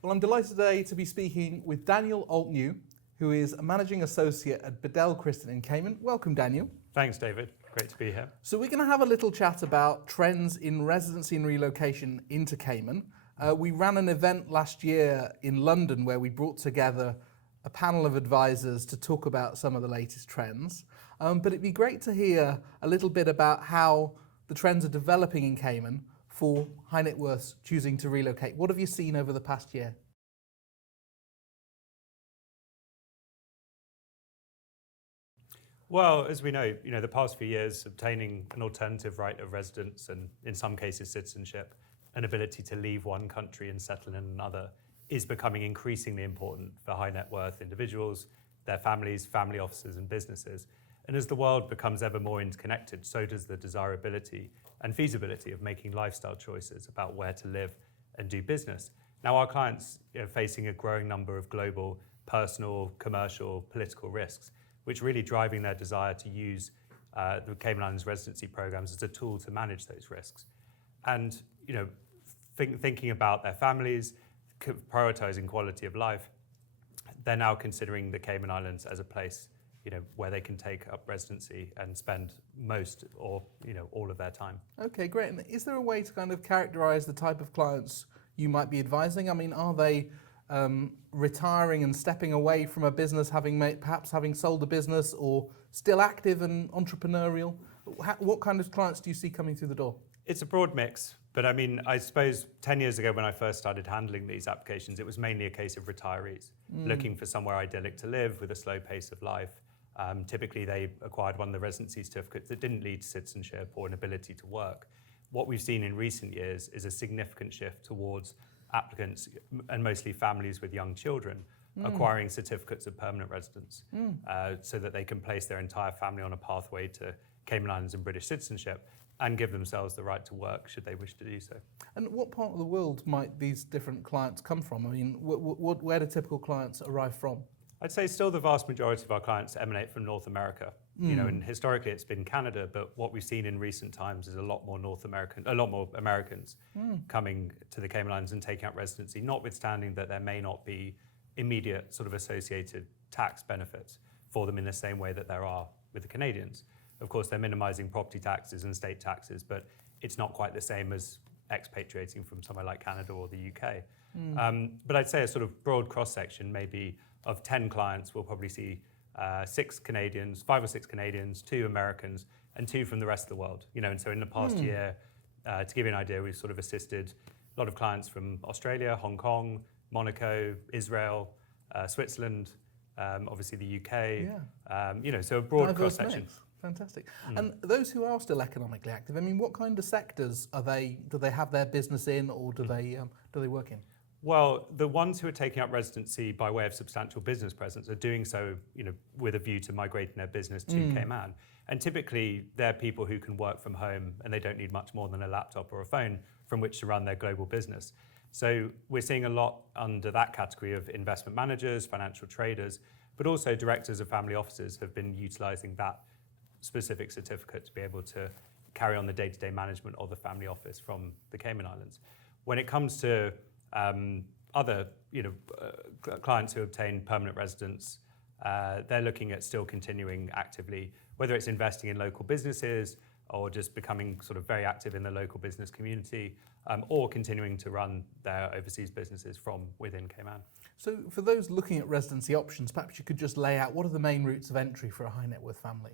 Well, I'm delighted today to be speaking with Daniel Altneu, who is a managing associate at Bedell Cristin in Cayman. Welcome, Daniel. Thanks, David. Great to be here. So we're going to have a little chat about trends in residency and relocation into Cayman. We ran an event last year in London where we brought together a panel of advisors to talk about some of the latest trends. But it'd be great to hear a little bit about how the trends are developing in Cayman for high net worths choosing to relocate. What have you seen over the past year? Well, as we know, the past few years, obtaining an alternative right of residence and, in some cases, citizenship, an ability to leave one country and settle in another, is becoming increasingly important for high net worth individuals, their families, family offices, and businesses. And as the world becomes ever more interconnected, so does the desirability and feasibility of making lifestyle choices about where to live and do business. Now, our clients are facing a growing number of global, personal, commercial, political risks, which really driving their desire to use the Cayman Islands residency programs as a tool to manage those risks. And thinking about their families, prioritizing quality of life, they're now considering the Cayman Islands as a place where they can take up residency and spend most or all of their time. Okay, great. And is there a way to kind of characterize the type of clients you might be advising? I mean, are they retiring and stepping away from a business, perhaps having sold a business, or still active and entrepreneurial? What kind of clients do you see coming through the door? It's a broad mix, but I mean, I suppose 10 years ago when I first started handling these applications, it was mainly a case of retirees looking for somewhere idyllic to live with a slow pace of life. Typically, they acquired one of the residency certificates that didn't lead to citizenship or an ability to work. What we've seen in recent years is a significant shift towards applicants, and mostly families with young children, acquiring certificates of permanent residence so that they can place their entire family on a pathway to Cayman Islands and British citizenship and give themselves the right to work should they wish to do so. And what part of the world might these different clients come from? I mean, where do typical clients arrive from? I'd say still the vast majority of our clients emanate from North America. And historically it's been Canada, but what we've seen in recent times is a lot more Americans coming to the Cayman Islands and taking out residency, notwithstanding that there may not be immediate sort of associated tax benefits for them in the same way that there are with the Canadians. Of course, they're minimizing property taxes and state taxes, but it's not quite the same as expatriating from somewhere like Canada or the UK. But I'd say a sort of broad cross-section, maybe of 10 clients, we'll probably see 6 Canadians, 5 or 6 Canadians, 2 Americans, and 2 from the rest of the world. And so in the past year, to give you an idea, we've sort of assisted a lot of clients from Australia, Hong Kong, Monaco, Israel, Switzerland, obviously the UK. So a broad cross-section. Fantastic. And those who are still economically active, I mean, what kind of sectors do they have their business in, or do they work in? Well, the ones who are taking up residency by way of substantial business presence are doing so, with a view to migrating their business to Cayman. And typically, they're people who can work from home and they don't need much more than a laptop or a phone from which to run their global business. So we're seeing a lot under that category of investment managers, financial traders, but also directors of family offices have been utilizing that specific certificate to be able to carry on the day-to-day management of the family office from the Cayman Islands. When it comes to other clients who obtain permanent residence, they're looking at still continuing actively, whether it's investing in local businesses or just becoming sort of very active in the local business community, or continuing to run their overseas businesses from within Cayman. So for those looking at residency options, perhaps you could just lay out what are the main routes of entry for a high net worth family?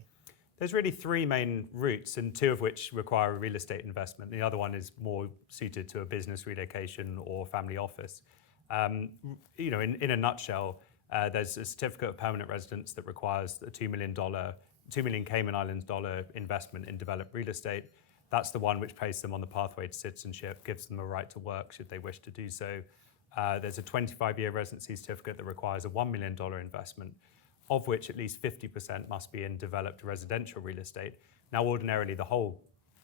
There's really 3 main routes, and 2 of which require a real estate investment. The other one is more suited to a business relocation or family office. In a nutshell, there's a certificate of permanent residence that requires a $2 million Cayman Islands dollar investment in developed real estate. That's the one which places them on the pathway to citizenship, gives them a right to work should they wish to do so. There's a 25-year residency certificate that requires a $1 million investment, of which at least 50% must be in developed residential real estate. Now, ordinarily, the whole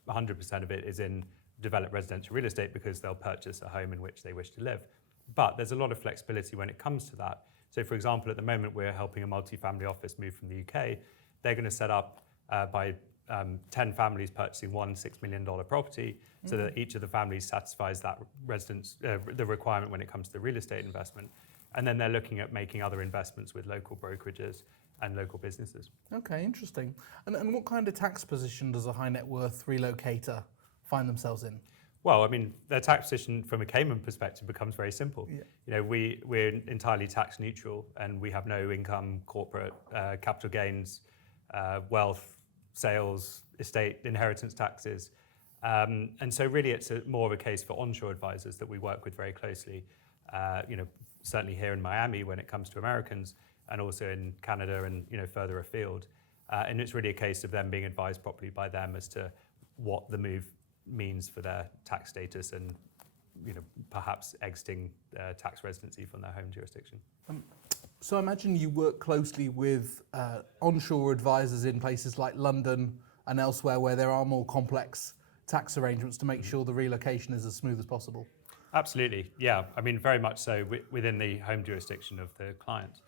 100% of it is in developed residential real estate because they'll purchase a home in which they wish to live. But there's a lot of flexibility when it comes to that. So, for example, at the moment, we're helping a multifamily office move from the UK. They're going to set up by 10 families purchasing one $6 million property, so that each of the families satisfies that the requirement when it comes to the real estate investment. And then they're looking at making other investments with local brokerages and local businesses. Okay, interesting. And what kind of tax position does a high net worth relocator find themselves in? Well, I mean, their tax position from a Cayman perspective becomes very simple. Yeah. You know, we're entirely tax neutral, and we have no income, corporate, capital gains, wealth, sales, estate, inheritance taxes. And so really it's more of a case for onshore advisors that we work with very closely, you know, certainly here in Miami when it comes to Americans, and also in Canada and, you know, further afield. And it's really a case of them being advised properly by them as to what the move means for their tax status and, you know, perhaps exiting tax residency from their home jurisdiction. So I imagine you work closely with onshore advisors in places like London and elsewhere where there are more complex tax arrangements to make sure the relocation is as smooth as possible. Absolutely, yeah. I mean, very much so within the home jurisdiction of the client.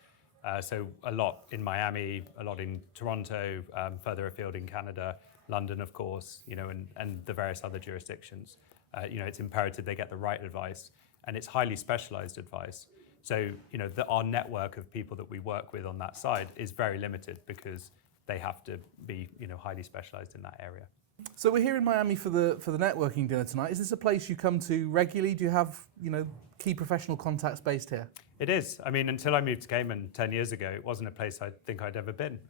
So a lot in Miami, a lot in Toronto, further afield in Canada, London, of course, you know, and the various other jurisdictions. You know, it's imperative they get the right advice, and it's highly specialized advice. So, you know, our network of people that we work with on that side is very limited because they have to be, you know, highly specialized in that area. So we're here in Miami for the networking dinner tonight. Is this a place you come to regularly? Do you have, you know, key professional contacts based here? It is. I mean, until I moved to Cayman 10 years ago, it wasn't a place I think I'd ever been.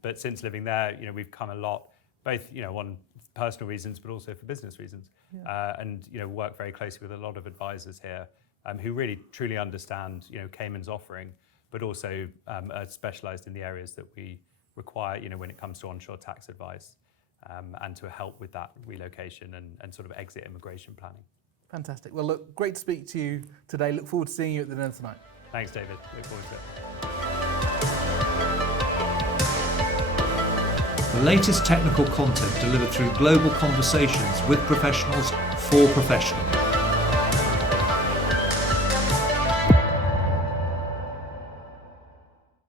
But since living there, you know, we've come a lot, both, you know, on personal reasons, but also for business reasons. Yeah. And, you know, work very closely with a lot of advisors here who really truly understand, you know, Cayman's offering, but also are specialized in the areas that we require, you know, when it comes to onshore tax advice. And to help with that relocation and sort of exit immigration planning. Fantastic. Well, look, great to speak to you today. Look forward to seeing you at the dinner tonight. Thanks, David. Look forward to it. The latest technical content delivered through global conversations with professionals for professionals.